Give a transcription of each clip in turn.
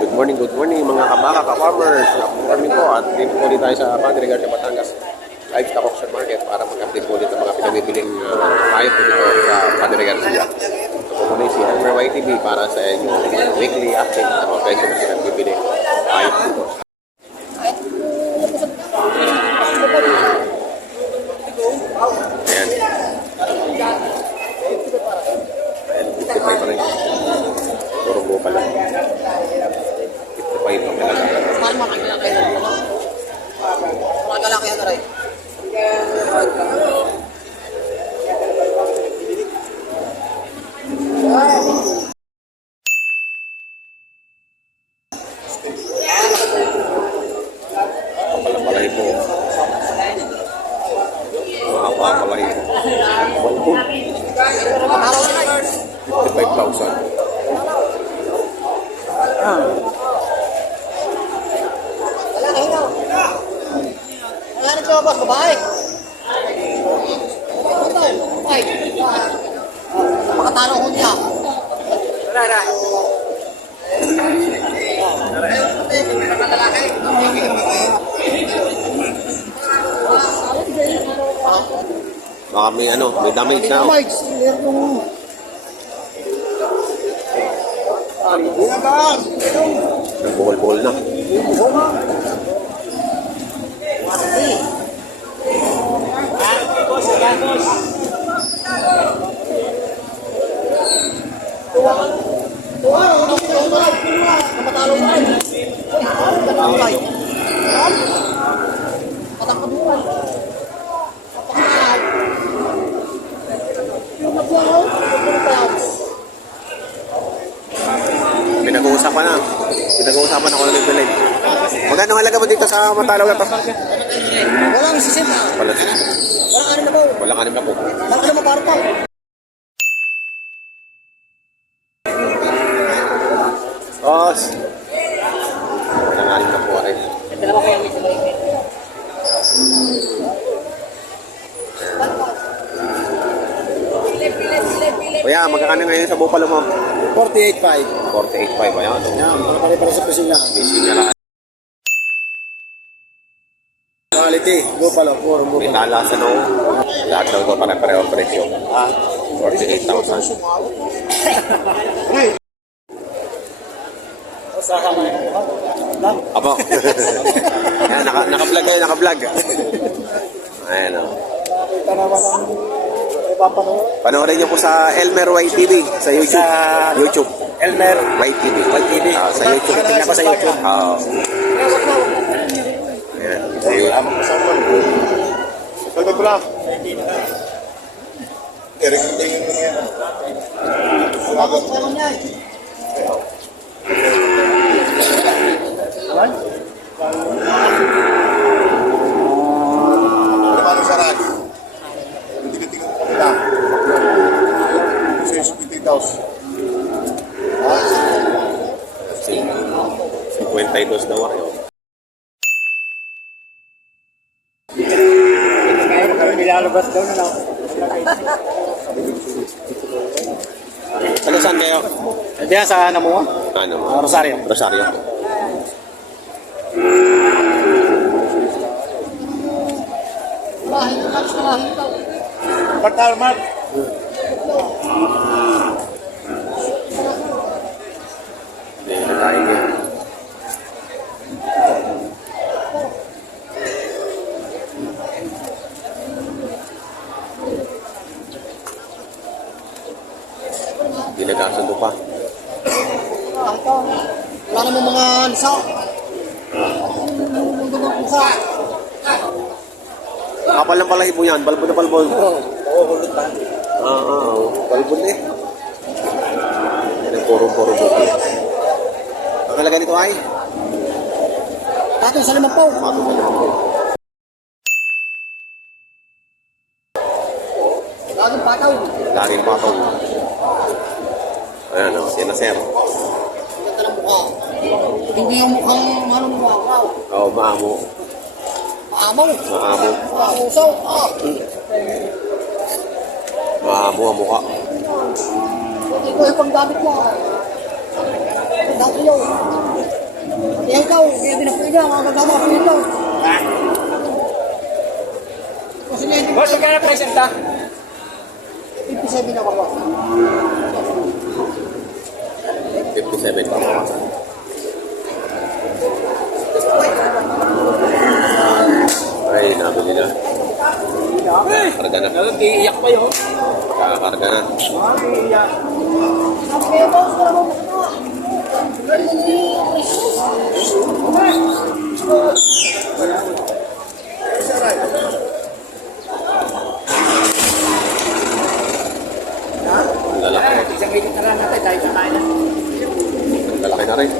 Good morning mga kabaka, ka-farmers. Farming po at dito po ulit tayo sa Padre Garcia, Batangas Livestock Auction Market para mag-update po ulit ang mga pinagbibiling hayop po dito sa Padre Garcia. Ito po muna si Elmer YTV para sa inyong weekly update sa mga presyo na pinagbibiling hayop dito. Ayan. Ayan, 55 pa rin. Puro buka lang. 55 pa talaga. Mahal mo kaya kayo. Mga kaya na rin. Kapalapalay po. Kapalapalay po. 55,000. Wala na siya ba? Babae. Ay. Makatanong ko niya. Wala na. Baka may may damage na. Nagbukol-bukol na. Pinag-uusapan ako ng nagbilin. Magkano halaga mo dito sa Matalaw na to? Walang sisim. Walang sisim. Walang anim na po. Walang 6 na po. Walang anim na parang pa. Os! Walang 6 na po rin. Ito naman kaya may sabay. Kuya, magkakano ngayon sa bupalo mo? 48.5. 48.5. Ayan. Yan, pare-pare sa presyo niya. Busy na lahat. Quality, bupalo, puro May bupalo. talas lahat daw ito pare-pareho presyo. 48,000. Apo. Ayan, naka-vlog kayo, naka-vlog. Ayan o. Nakita naman ang ipapanood. Panoorin niyo po sa Elmer YTV sa YouTube. YouTube. Elmer YTV. YTV. Sa YouTube. Tingnan ko sa YouTube. Oo. Ayan. Sa YouTube. Sagot ko lang. Eric, tingin mo yan. Bakit meron niya? Ano ba ang saran? Hindi ka tingin mo lang. Kasi 50,000. 52 daw ako. Nilalabas daw na lang. Ano saan kayo? Diyan sa Namuha? Ano? Rosario. Rosario. Portal Mark. Hindi na tayo ngayon. Hindi nagkasundo pa. Wala namang mga nisa. Kapal ng balahibo yan. Balbon na balbon. Oo, hulot lang. Balbon eh. Yan ang puro-puro buki. Ang halaga nito ay? Tatong sa limang po. Mato na naman po. Laging pataw. Laging patong. Ayan o, yan na sir. Ganda ng mukha. Hindi yung mukhang manong mukha. Oo, maamo. Maamaw. Maamo. Maamusaw. Maamo ang mukha. Ito yung panggamit mo. Dati yun. Yan daw, kaya pinapuligan, mga kasama ko ito. Kasi yan, Boss, magkano present ta? 57 na baba. 57 pa mawasan. Ay, nabili na. Karga na. Nag-iiyak pa yun. Kakakarga na. Okay, boss, wala mo makagawa. Ang lalaki. Isang minute na lang natin dahil sa kanya. Ang lalaki na rin.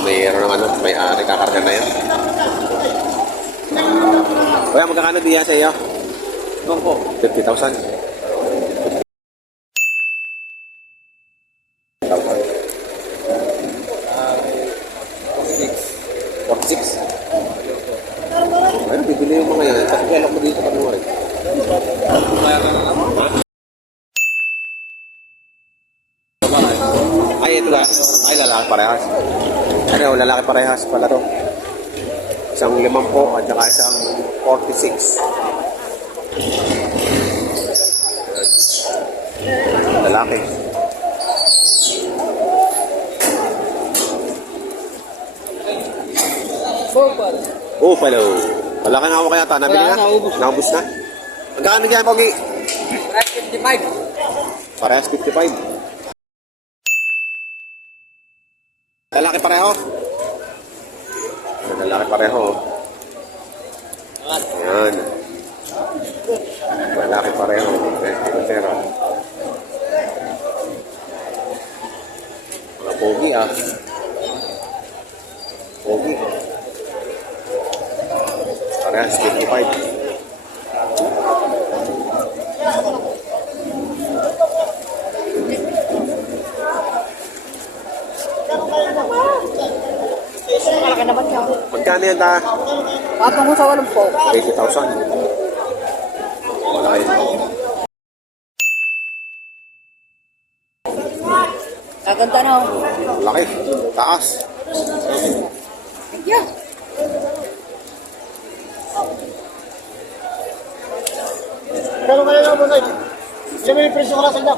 Mayroon naman, may kakarga na yan. Kuya, magkakano diya sa iyo? Doon po. 50,000. 46. Ayun, bibili yung mga yan. Tapos ko dito pa mo rin. Ay, ito lang. Ay, lalaki parehas. Ano, lalaki parehas pala to. Isang 50 at saka isang 46. Lalaki. Oh, pala. Lalaki na ako kaya ta. Nabili na? Naubos na? Magkano dyan, Pogi? 55. Parehas 55. Lalaki pareho. Lalaki pareho. Ayan. Lalaki pareho. Pero. Mga pogi ah. Pogi. Parehas 55. Malaki naman niya. Magkano yan ta? Patong ko sa 80. 80,000. Malaki. Kaganda na. Laki. Taas. Yeah. Pero kaya na po sa ito. Siya may presyo ko na sa inyo.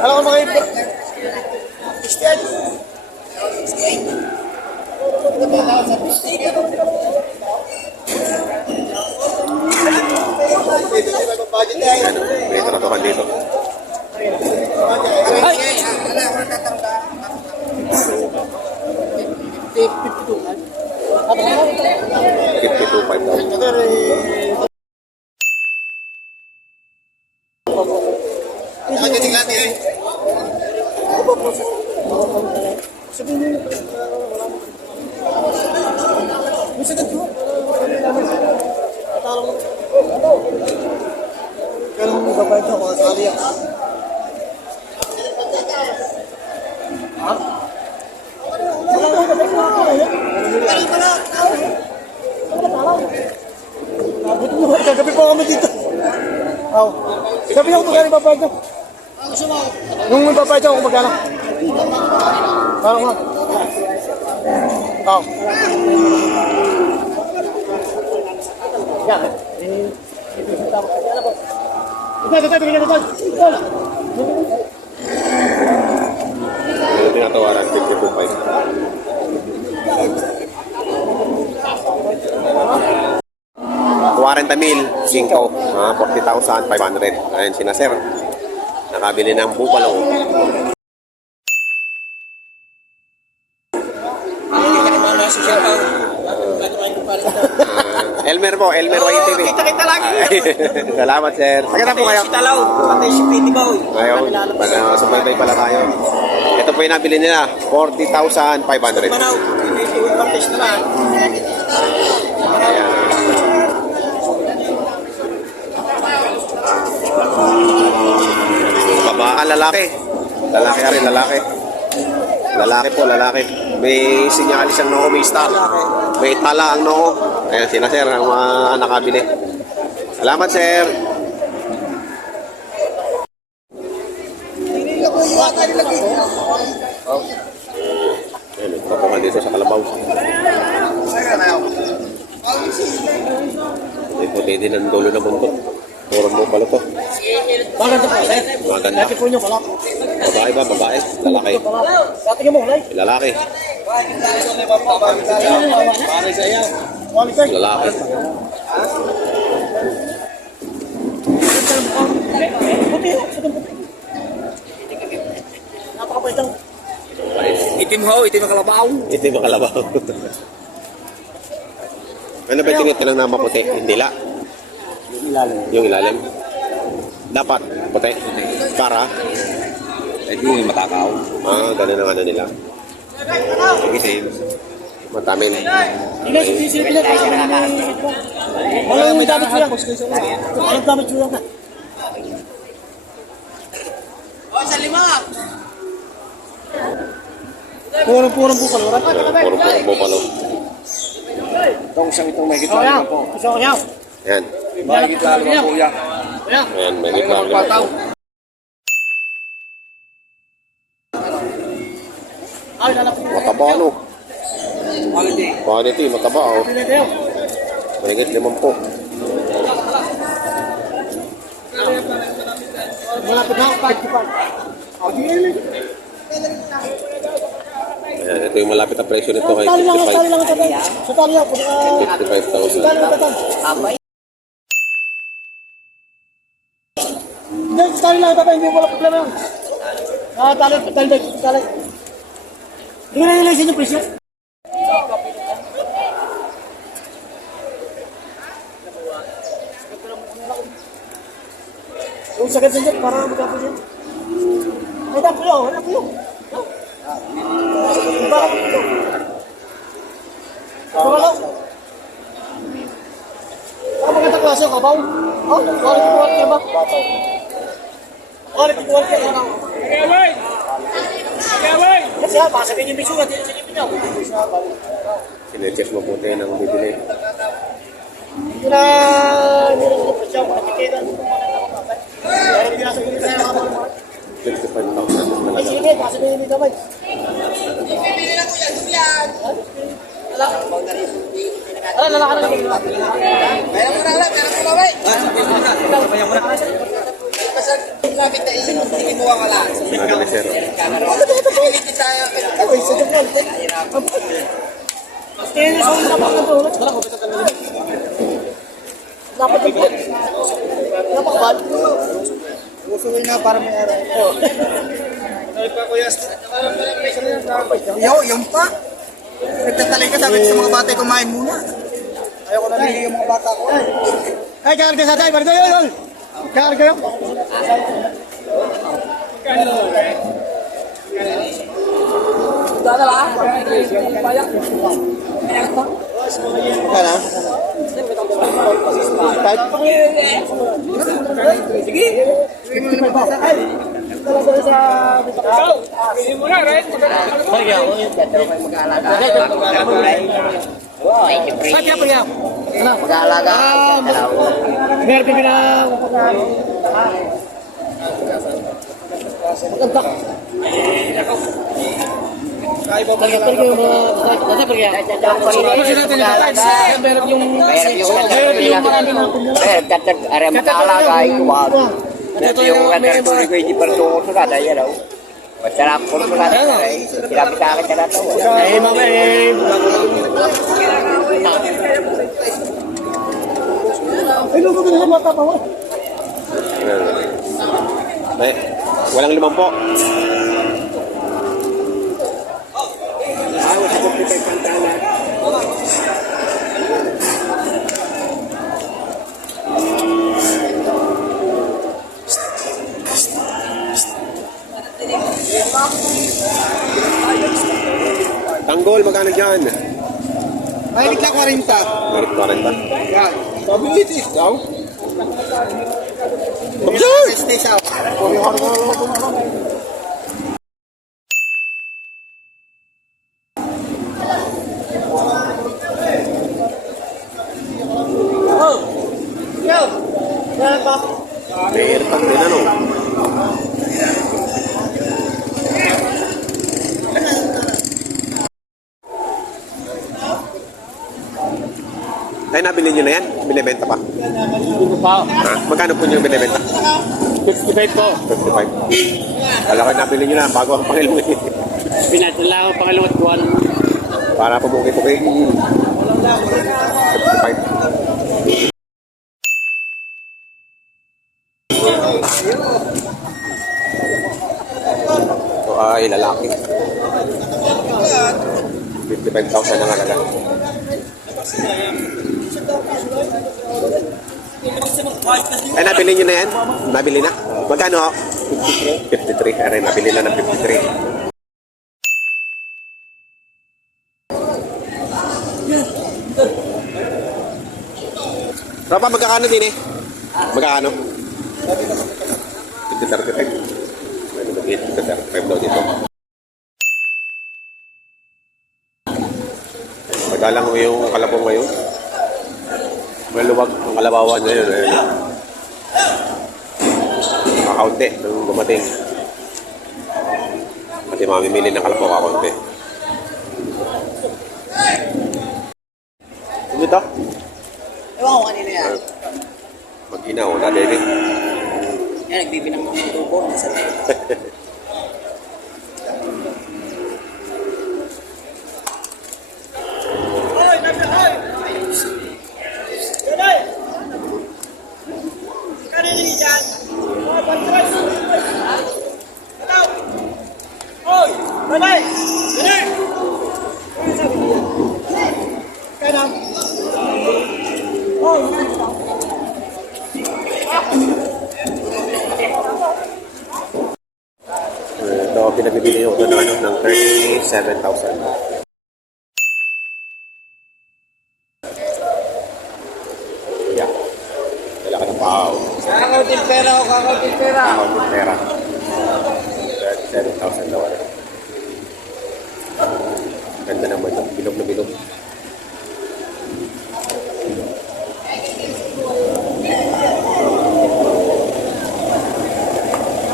Alam ko mga ito. Christian. Ayan, may tratokan dito. Ay! 52.5 daw. Kailan mo babayad ako sa aliya? Kagabi po kami dito. Aw. Sabi niyo kung magkano babayad niyo? Nung babayad ako kung magkano? Parang nga. Aw. Yan. Ito tinatawaran, 52.5. $40,000, 40,500. Ayan, sina sir. Nakabili ng bupalo. Elmer po, Elmer YTV. Kita lagi. Salamat sir. Sagana po kayo. Si Talaw. Patay si Piti Boy. Ngayon, sumaybay pala tayo. Ito po yung nabili nila, 40,500. Manaw. Piti Boy Martes naman. Ayan. Babaan, lalaki. Lalaki rin, lalaki. Lalaki po, lalaki. May sinyalis ang noo, may star. May tala ang noo. Ayan, sila sir, ang mga nakabili. Salamat sir. Ayan, nagpapakan dito sa Kalabaw. May puti din ang dulo ng bundok. Puro mo pala to. Maganda po, sir. Maganda. Laki po nyo pala. Babae ba? Babae? Lalaki? Sa tingin mo, kulay. Lalaki. Wali sir. Lalaki. Puti, puti. Napakapalitang. Itim ho, itim ang kalabaw. Ito yung Kalabaw. Ano ba tinitinang na maputi? Hindi la. Yung ilalim. Dapat puti. Para. Hindi matakaw. Ganun ang ano nila. Sige, same. Matamin. Hindi na sinisipin na kasi walang damage yun. Walang damage yun. Purong-purong bukal. Puro-puro bupalo. Itong isang itong may Oh, gitna yan. po. Gusto ko yan. Ayan. May gitna naman po yan. Ayan. Ayan, may May gitna. magpataw. Ay, lalaki. Mataba ano? Quality, mataba oh. Pili kayo. Mahigit 5 po. Malapit na ako, 55. Ayan, ito yung malapit na presyo nito kay Tali lang, tali lang. Sa tali ako. 55,000. Tali lang, tatay. Hindi, sa tali lang, tatay. Hindi wala problema yun. Tali. Hindi na nilisin yung presyo. Yung sakit sa dyan, para magkapos yun. Ay, hanap ko yun. Para ko yun. Kumalaw. Ang magandang klase yung kabaw. Oh, quality ba? Quality ba? Kasi ha, baka sabihin yung bisugat, yun silipin niyo. Sinecheck mo puti ng bibili. Hindi na yung presyo, matikitan. Pero hindi na sabihin sa'yo kabaw. 55,000 Ay, talaga. sige, baka sabihin yung kamay. Lalaka na naman. Kaya mo na lang, kaya mo na lang. Kaya mo na. Lapit na hindi mo ang wala. Nagana sir. Pilit tayo. Uy, sa Japan. Kaya nyo sa napakatulad. Dapat yung napakabal. Usuloy na para may araw. Yung pa. Nagtatalay ka, sabi ko sa mga bata, kumain muna. Ayaw ko nabili yung mga bata ko. Ay, kakarga sa tayo. Barito yun. Kakarga yun. Kala? Mag-aalaga. Meron ka pinang... Maganda. Talaga yung mga... Nasa pergi yan. Meron yung... Meron yung marami ng kumuha. Area mag-aalaga ito wala. Ito yung kanil tuloy ko hindi pertungo sa kada yan daw. Masarap ko sa kada yan. Sinabi sa akin na ito. Eh, mama, eh... Ay, luto ko na sa mata pa. May, walang 5 po. Tanggol, magkano dyan? Ay, bigla 40. Merit 40. Yan. Pability daw. Stay sa Merit din ano. nabili nyo na yan? Binibenta pa? Hindi ko pa. Ha? Magkano po nyo binibenta? 55 po. 55. Kala ko nabili nyo na bago ang pangilong eh. Pinatala ko pangalawat buwan. Para pumuki-puki. 55. Ito ay lalaki. 55,000 ang halaga. Ay, nabili nyo na yan? Nabili na? Magkano? 53. Aray, nabili na ng 53. Rapa, magkakano din eh? Magkakano? 35 daw dito. Magalang mo yung kalabong ngayon. Maluwag ang kalabawan na yun. Makaunti nung dumating. Pati mamimili ng kalabaw kakaunti. Ano ito? Ewan ko kanina yan. Mag-inaw, nadali. Yan, nagbibinang ng tubo. Nasa tayo. Ito, pinabibili yung ito ng 37,000. Yeah. Dala ka ng pao. Kakautin pera o kakautin pera. Ako yung pera. 37,000 daw. Ganda naman ito. Bilog na bilog.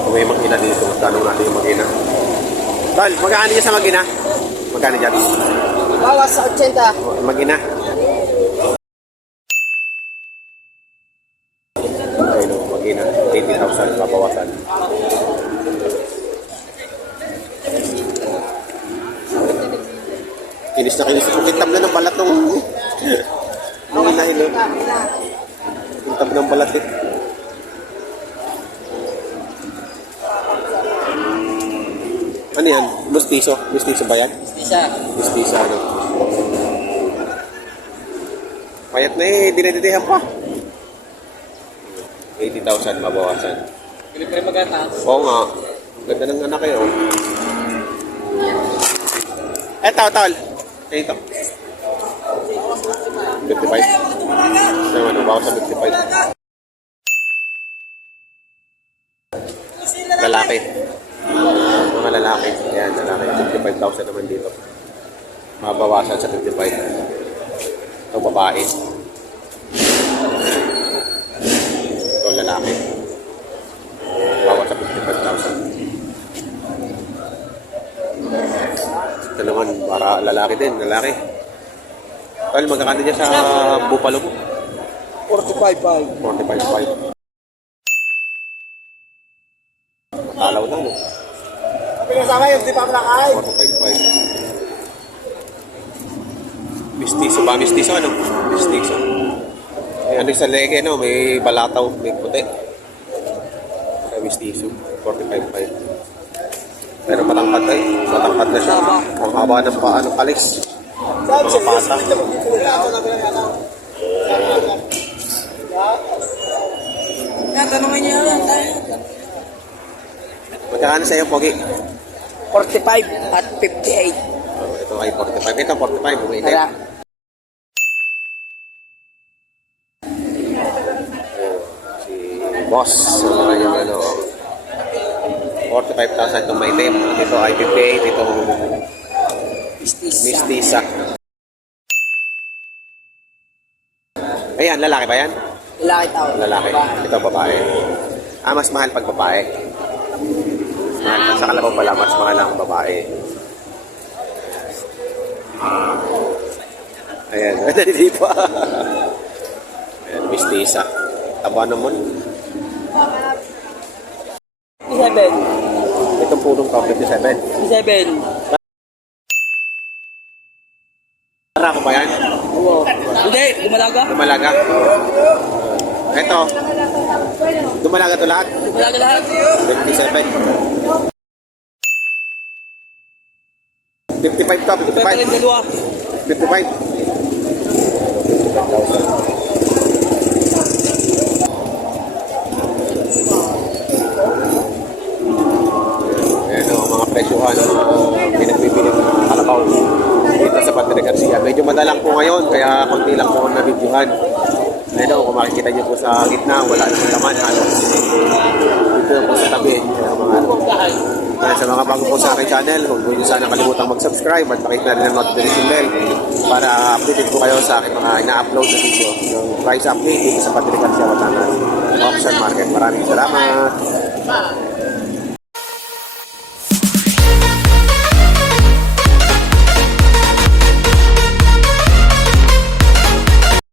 Kung may mag-ina dito, tanong natin yung mag-ina. Tol, magkano niya sa mag-ina? Magkano dyan? Bawas sa 80. Mag-ina. Ayun o, mag-ina. 80,000 babawasan. Kinis na kinis. Kintab na ng balat nung... nung inahin o. Kintab ng balat eh. Ano yan? Mustiso? Mustiso ba yan? Isa. Mustiso ano? Payat na eh. Dinededehan pa. 80,000 mabawasan. Pilipin maganda. Oo nga. Ganda ng anak kayo. Eto, tol. Ito. 55. Ano, bawas sa 55. Lalaki. Mga lalaki. Ayan, lalaki. 55,000 naman dito. Mabawasan sa 55. Ito, babae. Ito, lalaki. Bawas sa 55,000. Ito naman, para lalaki din. Lalaki. Tol, magkakano niya sa bupalo mo? 45. 45,500. Matalaw na, no? Pinasama yun, di pa ako nakain. 45,500. Mistiso ba? Mistiso, ano? Mistiso. May ano sa lege, no? May balataw, may puti. Kaya mistiso. 45,500. Pero matangkad ay. Matangkad na siya. Ang haba ng paa ng kalis. Sabi siya, Mga pata. Yan, tanongin niyo lang tayo. Magkakano sa'yo, Pogi? 45 at 58. Oh, ito ay 45. Ito 45. Umiinit. Kaya, Si boss. So, yung ano, 45,000 itong may itim. Ito ay 58. Itong mistisa. Ayan, lalaki ba yan? lalaki tao. Lalaki. Ito babae. Ah, mas mahal pag babae. Mahal. Sa kalabaw pala, mas mahal ang babae. Ayan. Hindi pa. isa. Taba naman. 57. Itong punong to, 57. 57. Tara ko ba yan? Hindi, dumalaga. Dumalaga. Ito. Dumalaga to lahat. Dumalaga lahat. 57. 55 to, 55. Pwede rin dalawa. 55. Ayan o, mga presyohan ng mga pinagbibili ng kalabaw dito sa Padre Garcia. Medyo madalang po ngayon, kaya konti lang po ang nabidyohan. Ayan o, kung makikita niyo po sa gitna, wala namang laman. Dito po sa tabi. Kaya sa mga bago po sa aking channel, huwag niyo sana kalimutang mag-subscribe at pakita rin ang notification bell para updated po kayo sa aking mga ina-upload na video. Yung price update dito sa Padre Garcia Batangas Auction Market. Maraming salamat!